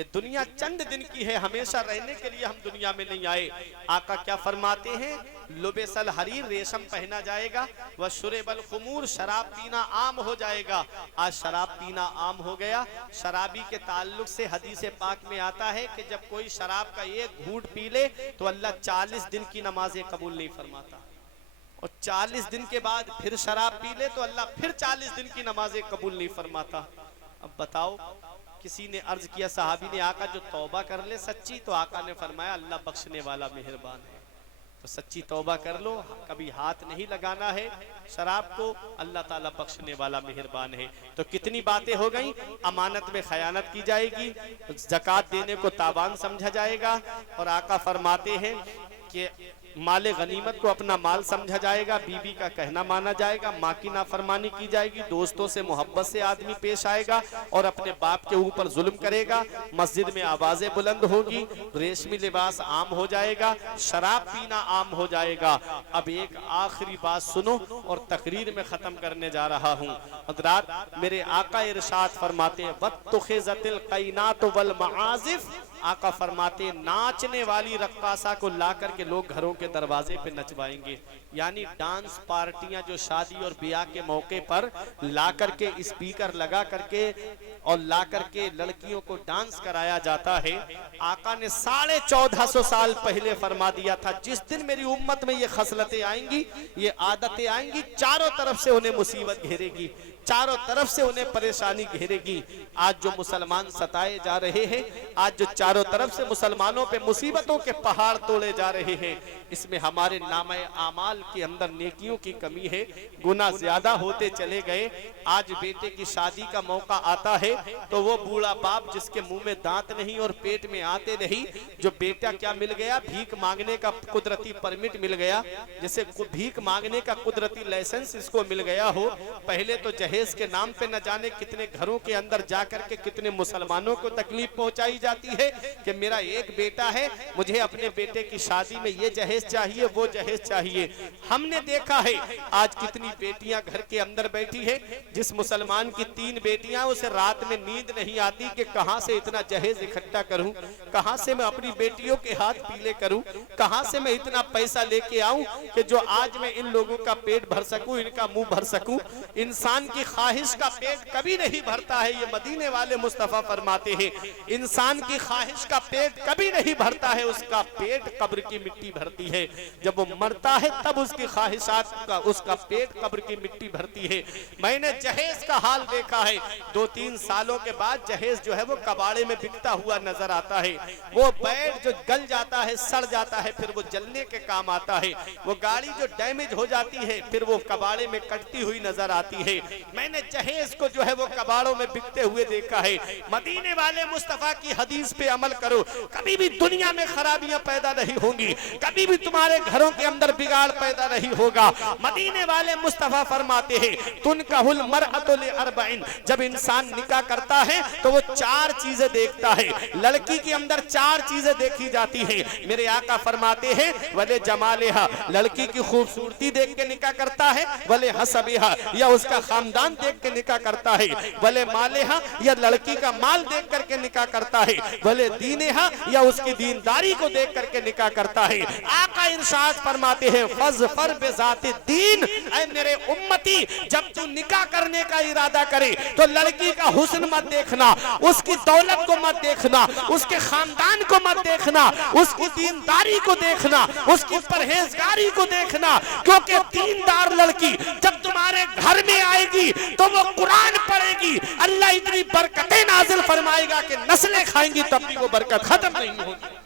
ये दुनिया चंद दिन की है, हमेशा रहने के लिए हम दुनिया में नहीं आए। आका क्या फरमाते हैं, लुबेसल हरीर, रेशम पहना जाएगा, व शुरेबल खुमूर, शराब पीना आम हो जाएगा। आज शराब पीना आम हो गया। शराबी के ताल्लुक से हदीस पाक में आता है कि जब कोई शराब का एक घूंट पी ले तो अल्लाह 40 दिन की नमाजें कबूल नहीं फरमाता, और 40 दिन के बाद फिर शराब पी ले तो अल्लाह फिर 40 दिन की नमाजें कबूल नहीं फरमाता। अब बताओ, किसी ने अर्ज किया, सहाबी ने, आका जो तौबा कर ले सच्ची, तो आका ने फरमाया अल्लाह बख्शने वाला मेहरबान है। तो सच्ची तौबा कर लो, कभी हाथ नहीं लगाना है शराब को, अल्लाह ताला बख्शने वाला मेहरबान है। तो कितनी बातें हो गई। अमानत में खयानत की जाएगी, ज़कात देने को तावान समझा जाएगा, और आका फरमाते हैं कि माले गनीमत को अपना माल समझा जाएगा, बीबी का कहना माना जाएगा, माँ की नाफरमानी की जाएगी, दोस्तों से मोहब्बत से आदमी पेश आएगा और अपने बाप के ऊपर जुल्म करेगा, मस्जिद में आवाजें बुलंद होगी, रेशमी लिबास आम हो जाएगा, शराब पीना आम हो जाएगा। अब एक आखिरी बात सुनो और तकरीर में खत्म करने जा रहा हूँ। हज़रात, मेरे आका इरशाद फरमाते हैं, वत्तुखिज़तिल क़ैनात वल मआज़िफ़, आका फरमाते नाचने वाली रक्कासा को ला करके लोग घरों के दरवाजे पे नचवाएंगे। यानी डांस पार्टियां जो शादी और ब्याह के मौके पर ला करके स्पीकर लगा करके और ला करके लड़कियों को डांस कराया जाता है। आका ने 1450 साल पहले फरमा दिया था, जिस दिन मेरी उम्मत में ये खसलतें आएंगी, ये आदतें आएंगी, चारों तरफ से उन्हें मुसीबत घेरेगी, चारों तरफ से उन्हें परेशानी घेरेगी। आज जो मुसलमान सताए जा रहे हैं, आज जो चारों तरफ से मुसलमानों पे मुसीबतों के पहाड़ तोड़े जा रहे हैं, इसमें हमारे नामे आमाल के अंदर नेकियों की कमी है, गुनाह ज्यादा होते चले गए। आज बेटे की शादी का मौका आता है तो वो बूढ़ा बाप जिसके मुंह में दांत नहीं और पेट में आते नहीं, जो बेटा क्या मिल गया, भीख मांगने का कुदरती परमिट मिल गया, जैसे भीख मांगने का कुदरती लाइसेंस इसको मिल गया हो। पहले तो जहेज के नाम पे न जाने कितने घरों के अंदर जाकर के कितने मुसलमानों को तकलीफ पहुंचाई जाती है कि मेरा एक बेटा है, मुझे अपने बेटे की शादी में ये जहेज चाहिए, वो जहेज चाहिए। हमने देखा है आज कितनी बेटियां घर के अंदर बैठी है, जिस मुसलमान की 3 बेटियां, उसे रात में नींद नहीं आती कि कहां से इतना जहेज इकट्ठा करूं, कहां से मैं अपनी बेटियों के हाथ पीले करूं, कहां से मैं इतना पैसा लेके आऊं कि जो आज मैं इन लोगों का पेट भर सकूं, इनका मुंह भर सकूं। इंसान की ख्वाहिश का पेट कभी नहीं भरता है, ये मदीने वाले मुस्तफा फरमाते हैं। इंसान की ख्वाहिश का पेट कभी नहीं भरता है, उसका पेट कब्र की मिट्टी भरती है। जब वो मरता है तब उसकी ख्वाहिशात का, उसका पेट कब्र की मिट्टी भरती है। मैंने जहेज का हाल देखा है, 2-3 सालों के बाद जहेज जो है वो कबाड़े में बिकता हुआ नजर आता है। वो बेड जो गल जाता है, सड़ जाता है, फिर वो जलने के काम आता है। वो गाड़ी जो डैमेज हो जाती है, फिर वो कबाड़े में कटती हुई नजर आती है। मैंने जहेज को जो है वो कबाड़ों में बिकते हुए देखा है। मदीने वाले मुस्तफा की हदीस पे अमल करो, कभी भी दुनिया में खराबियां पैदा नहीं होंगी, कभी भी तुम्हारे घरों के अंदर बिगाड़ पैदा नहीं होगा। मदीने वाले मुस्तफा फरमाते हैं, तुनकाहुल मरअतु लिअरबइन, जब इंसान निकाह करता है तो वो 4 चीजें देखता है। लड़की के अंदर 4 चीजें देखी जाती है। मेरे आका फरमाते हैं, वले जमालेहा, लड़की की खूबसूरती देख के निकाह करता है, वले हसबिहा, या उसका खानदान देख के निकाह करता है, वले मालेहा, या लड़की का माल देख करके निकाह करता है, वले दीनेहा, या उसकी दीनदारी को देख करके निकाह करता है। आका इरशाद फरमाते हैं, फज़फर बिज़ाति दीन, ऐ मेरे उम्मती, जब तू निकाह करने का इरादा करे तो लड़की का हुस्न मत देखना, उसकी दौलत को मत देखना, उसके खानदान को मत देखना, उसकी दीनदारी को देखना, उसकी परहेजगारी को देखना, क्योंकि दीनदार लड़की जब तुम्हारे घर में आएगी तो वो कुरान पढ़ेगी, अल्लाह इतनी बरकतें नाजिल फरमाएगा कि नस्लें खाएंगी तब भी वो बरकत खत्म नहीं होगी।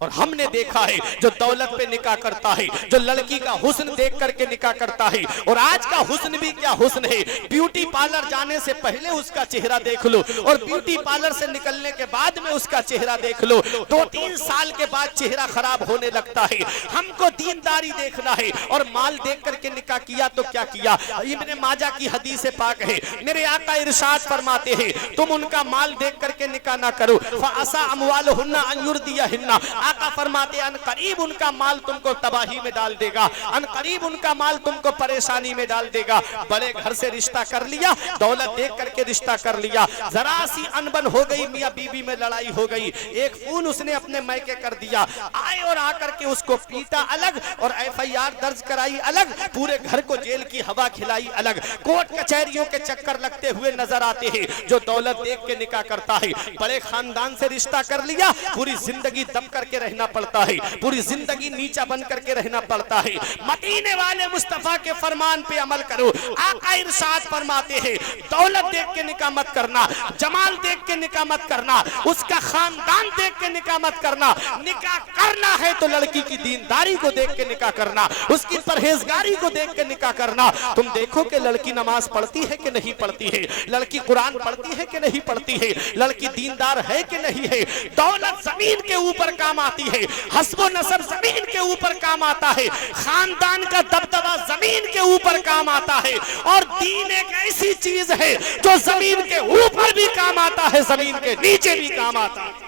और हमने देखा है जो दौलत पे निकाह करता है, जो लड़की का हुस्न देख करके निकाह करता है, और आज का हुस्न भी क्या हुस्न है, ब्यूटी पार्लर जाने से पहले उसका चेहरा देख लो और ब्यूटी पार्लर से निकलने के बाद में उसका चेहरा देख लो, 2-3 साल के बाद चेहरा खराब होने लगता है। हमको दीनदारी देखना है, और माल देख करके निकाह किया तो क्या किया। इब्ने माजा की हदीस पाक है, मेरे आका इरशाद फरमाते हैं, तुम उनका माल देख करके निकाह ना करो, फअसा अमवालुहुन्ना अन युर्दियहिन्ना, आका फरमाते अन करीब उनका माल तुमको तबाही में डाल देगा, अन करीब उनका माल तुमको परेशानी में डाल देगा। बड़े घर से रिश्ता कर लिया, दौलत देख करके रिश्ता कर लिया, जरा सी अनबन हो गई, मियां बीवी में लड़ाई हो गई, एक खून उसने अपने मैके कर दिया, आए और आकर के उसको पीटा अलग और एफआईआर दर्ज कराई अलग, पूरे घर को जेल की हवा खिलाई अलग। कोर्ट कचहरियों के चक्कर लगते हुए नजर आते हैं जो दौलत देख के निकाह करता है। बड़े खानदान से रिश्ता कर लिया, पूरी जिंदगी दम करके रहना पड़ता है, पूरी जिंदगी नीचा बन करके रहना पड़ता है। मदीने वाले मुस्तफा के फरमान पे अमल करो। आका इरशाद फरमाते हैं दौलत देख के निकाह मत करना, जमाल देख के निकाह मत करना, उसका खानदान देख के निकाह मत करना। निकाह करना है तो लड़की की दीनदारी को देख के निकाह करना, उसकी परहेजगारी को देख के निकाह करना। तुम देखो कि लड़की नमाज पढ़ती है कि नहीं पढ़ती है, लड़की कुरान पढ़ती है कि नहीं पढ़ती है, लड़की दीनदार है कि नहीं है। दौलत जमीन के ऊपर काम आती है, हस्बो नसब जमीन के ऊपर काम आता है, खानदान का दबदबा जमीन के ऊपर काम आता है। और दीन एक ऐसी चीज है जो जमीन के ऊपर भी काम आता है, जमीन के नीचे भी काम आता है।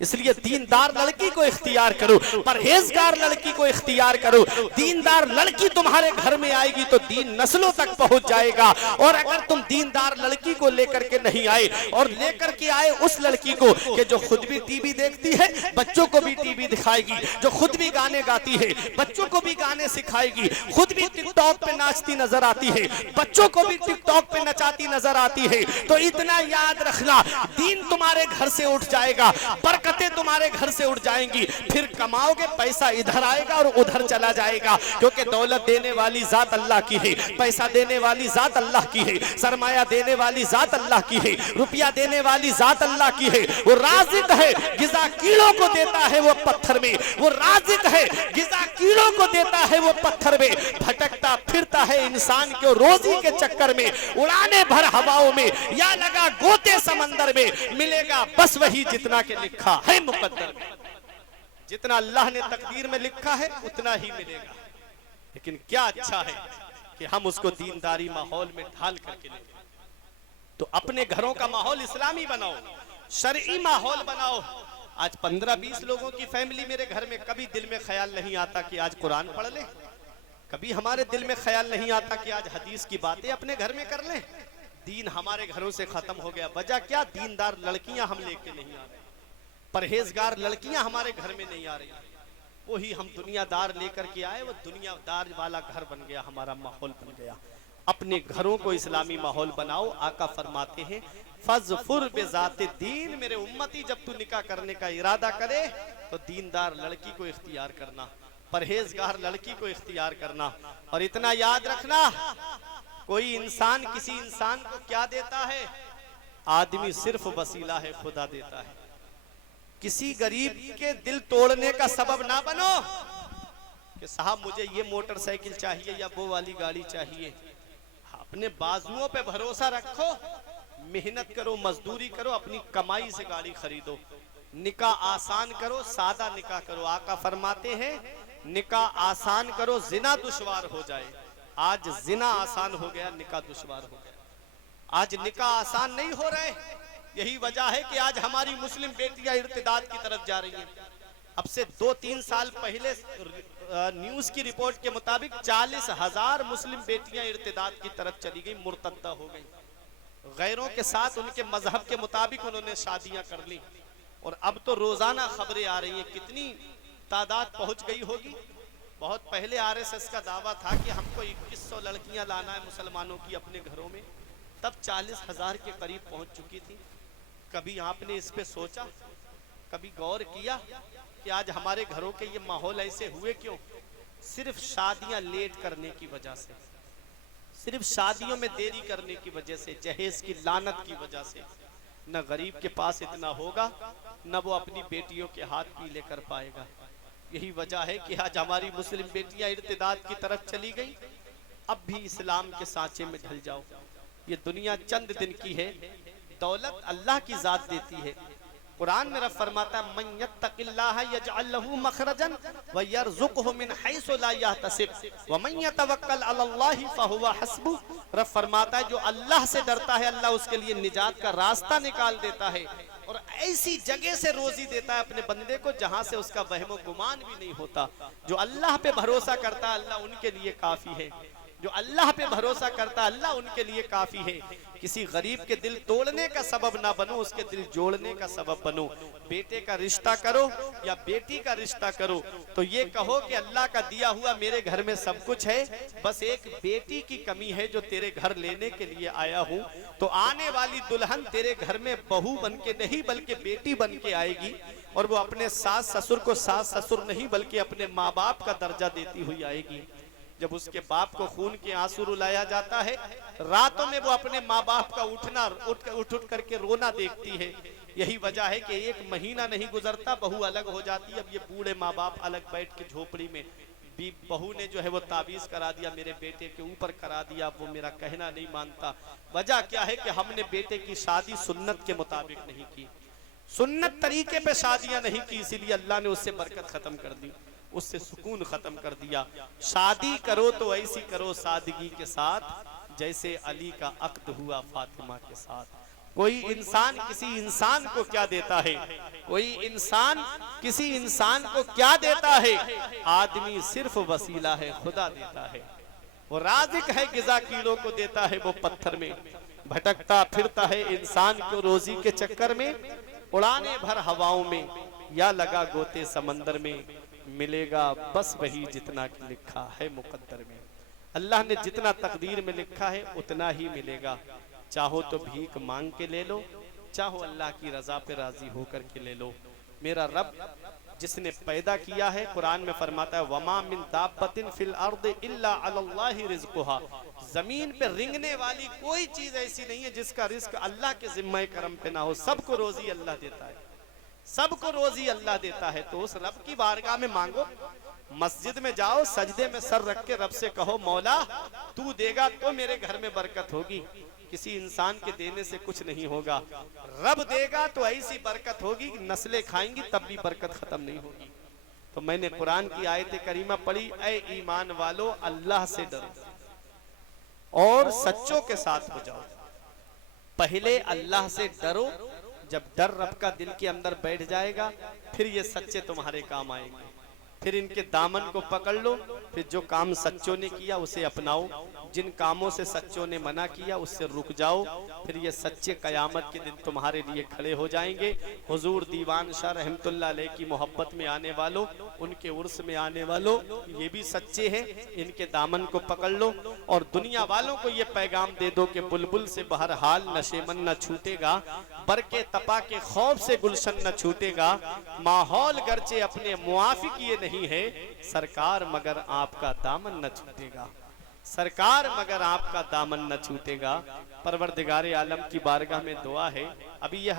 इसलिए दीनदार लड़की को इख्तियार करो, परहेजगार लड़की को इख्तियार करो। दीनदार लड़की तुम्हारे घर में आएगी तो दीन नस्लों तक पहुंच जाएगा। और अगर तुम दीनदार लड़की को लेकर के नहीं आए और लेकर के आए उस लड़की को कि जो खुद भी टीवी देखती है, बच्चों को भी टीवी दिखाएगी, जो खुद भी गाने गाती है, बच्चों को भी गाने सिखाएगी, खुद भी टिकटॉक पे नाचती नजर आती है, बच्चों को भी टिकटॉक पे नचाती नजर आती है, तो इतना याद रखना दीन तुम्हारे घर से उठ जाएगा, बरकतें तुम्हारे घर से उठ जाएंगी। फिर कमाओगे, पैसा इधर आएगा और उधर चला जाएगा, क्योंकि दौलत देने वाली जात अल्लाह की है, पैसा देने वाली जात अल्लाह की है, सरमाया देने वाली जात अल्लाह की है, रुपया देने वाली जात अल्लाह की है। वो राज़िक है, गिज़ा कीड़ों को देता है वो पत्थर में, वो राज़िक है, गिज़ा कीड़ों को देता है वो पत्थर में। भटकता फिरता है इंसान को रोजी के चक्कर में, उड़ाने भर हवाओं में या लगा गोते समंदर में, मिलेगा बस वही जितना के लिखा है मुकद्दर में। जितना अल्लाह ने तकदीर में लिखा है उतना ही मिलेगा। लेकिन क्या अच्छा है कि हम उसको दीनदारी माहौल में ढाल करके लेंगे। तो अपने घरों का माहौल इस्लामी बनाओ, शरई माहौल बनाओ। आज 15-20 लोगों की फैमिली मेरे घर में, कभी दिल में ख्याल नहीं आता कि आज कुरान पढ़ ले, कभी हमारे दिल में ख्याल नहीं आता कि आज हदीस की बातें अपने घर में कर लें। दीन हमारे घरों से खत्म हो गया। वजह क्या? दीनदार लड़कियां हम लेके नहीं आ रहे, परहेजगार लड़कियां हमारे घर में नहीं आ रही। वही हम दुनियादार लेकर के आए, वो दुनियादार वाला घर बन गया, हमारा माहौल बन गया। अपने घरों को इस्लामी माहौल बनाओ। आका फरमाते हैं फज़फुर बिज़ाति दीन, मेरे उम्मती जब तू निकाह करने का इरादा करे तो दीनदार लड़की को इख्तियार करना, परहेजगार लड़की को इख्तियार करना। और इतना याद रखना, कोई इंसान किसी इंसान को क्या देता है? आदमी सिर्फ वसीला है, खुदा देता है। किसी गरीब के दिल तोड़ने का सबब ना बनो कि साहब मुझे ये मोटरसाइकिल चाहिए या वो वाली गाड़ी चाहिए। अपने बाजुओं पे भरोसा रखो, मेहनत करो, मजदूरी करो, अपनी कमाई से गाड़ी खरीदो। निकाह आसान करो, सादा निकाह करो। आका फरमाते हैं निकाह आसान करो, जिना दुश्वार हो जाए। आज जिना आसान हो गया, निकाह दुश्वार हो गया। आज निकाह आसान नहीं हो रहे। यही वजह है कि आज हमारी मुस्लिम बेटियां इर्तिदाद की तरफ जा रही हैं। अब से 2-3 साल पहले न्यूज की रिपोर्ट के मुताबिक 40,000 मुस्लिम बेटियां इर्तिदाद की तरफ चली गई, मुर्तद्दा हो गई। गैरों के साथ उनके मजहब के मुताबिक उन्होंने शादियां कर ली। और अब तो रोजाना खबरें आ रही हैं, कितनी तादाद पहुंच गई होगी। बहुत पहले आरएसएस का दावा था कि हमको 2100 लड़कियां लाना है मुसलमानों की अपने घरों में, तब 40,000 के करीब पहुंच चुकी थी। कभी आपने इस पे सोचा, कभी गौर किया कि आज हमारे घरों के ये माहौल ऐसे हुए क्यों? सिर्फ शादियां लेट करने की वजह से, सिर्फ शादियों में देरी करने की वजह से, जहेज की लानत की वजह से। न गरीब के पास इतना होगा, न वो अपनी बेटियों के हाथ पीले कर पाएगा। यही वजह है कि आज हमारी मुस्लिम बेटियां इर्तिदाद की तरफ चली गई। अब भी इस्लाम के सांचे में ढल जाओ। ये दुनिया चंद दिन की है, दौलत अल्लाह की जात देती है। कुरान में रब फरमाता है मन यत्तकिल्लाह यजअल लहू मखरजन व यरज़ुकहु मिन हैसु ला यहतसिब व मन यतवक्कल अलल्लाहि फहुवा हस्बुह रब फरमाता है जो अल्लाह से डरता है अल्लाह उसके लिए निजात का रास्ता निकाल देता है और ऐसी जगह से रोजी देता है अपने बंदे को जहां से उसका वहम गुमान भी नहीं होता। जो अल्लाह पे भरोसा करता है अल्लाह उनके लिए काफी है। जो अल्लाह पे भरोसा करता है अल्लाह उनके लिए काफी है। किसी गरीब के दिल तोड़ने का सबब ना बनो, उसके दिल जोड़ने का सबब बनो। बेटे का रिश्ता करो या बेटी का रिश्ता करो तो ये कहो कि अल्लाह का दिया हुआ मेरे घर में सब कुछ है, बस एक बेटी की कमी है जो तेरे घर लेने के लिए आया हूँ। तो आने वाली दुल्हन तेरे घर में बहू बन के नहीं बल्कि बेटी बन के आएगी और वो अपने सास ससुर को सास ससुर नहीं बल्कि अपने माँ बाप का दर्जा देती हुई आएगी। जब उसके बाप को खून के आंसू रुलाया जाता है, रातों में वो अपने माँ बाप का उठ करके रोना देखती है। यही वजह है कि एक महीना नहीं गुजरता बहू अलग हो जाती है। अब ये बूढ़े माँ बाप अलग बैठ के झोपड़ी में, बहू ने जो है वो ताबीज करा दिया, मेरे बेटे के ऊपर करा दिया, वो मेरा कहना नहीं मानता। वजह क्या है कि हमने बेटे की शादी सुन्नत के मुताबिक नहीं की, सुन्नत तरीके पे शादियां नहीं की, इसीलिए अल्लाह ने उससे बरकत खत्म कर दी, उससे सुकून खत्म कर दिया। शादी करो तो ऐसी करो सादगी के साथ जैसे अली का अक्द हुआ फातिमा के साथ। कोई इंसान किसी इंसान को क्या देता है, कोई इंसान किसी इंसान को क्या देता है? आदमी सिर्फ वसीला है, खुदा देता है। वो राज़िक है, गिज़ा कीड़ों को देता है, वो पत्थर में भटकता फिरता है इंसान को रोजी के चक्कर में, उड़ाने भर हवाओं में या लगा गोते समंदर में, मिलेगा बस वही जितना कि लिखा है मुकद्दर में। अल्लाह ने जितना तकदीर में लिखा है उतना ही मिलेगा। चाहो तो भीख मांग के ले लो, चाहो अल्लाह की रजा पे राजी होकर के ले लो। मेरा रब जिसने पैदा किया है, कुरान में फरमाता है वमा मिन दाब्बतिन फिल अर्द इल्ला अलल्लाहि रिज़्कुहा, जमीन पे रिंगने वाली कोई चीज ऐसी नहीं है जिसका रिस्क अल्लाह के जिम्मे करम पे ना हो। सबको रोजी अल्लाह देता है, सबको रोजी अल्लाह देता है। तो उस रब की बारगाह में मांगो, मस्जिद में जाओ, सजदे में सर रख के रब से कहो मौला तू देगा तो मेरे घर में बरकत होगी। किसी इंसान के देने से कुछ नहीं होगा, रब देगा तो ऐसी बरकत होगी, नस्लें खाएंगी तब भी बरकत खत्म नहीं होगी। तो मैंने कुरान की आयत करीमा पढ़ी, ऐ ईमान वालो अल्लाह से डरो और सच्चों के साथ हो जाओ। पहले अल्लाह से डरो, जब डर रब का दिल के अंदर बैठ जाएगा फिर ये सच्चे तुम्हारे काम आएंगे। फिर इनके दामन को पकड़ लो, फिर जो काम सच्चों ने किया उसे अपनाओ, जिन कामों से सच्चों ने मना किया उससे रुक जाओ। फिर ये सच्चे कयामत के दिन तुम्हारे लिए खड़े हो जाएंगे। हुजूर दीवान शाह रहमतुल्लाह अलैह की मोहब्बत में आने वालों, उनके उर्स में आने वालों, ये भी सच्चे हैं, इनके दामन को पकड़ लो और दुनिया वालों को ये पैगाम दे दो कि बुलबुल से बहरहाल नशेमन न छूटेगा, बरके तपा के खौफ से गुलशन न छूटेगा, माहौल गर्चे अपने मुआफिक ये नहीं है, सरकार मगर आपका दामन न छूटेगा, सरकार मगर आपका दामन न छूटेगा। परवरदिगारे आलम की बारगाह में दुआ है। अभी ये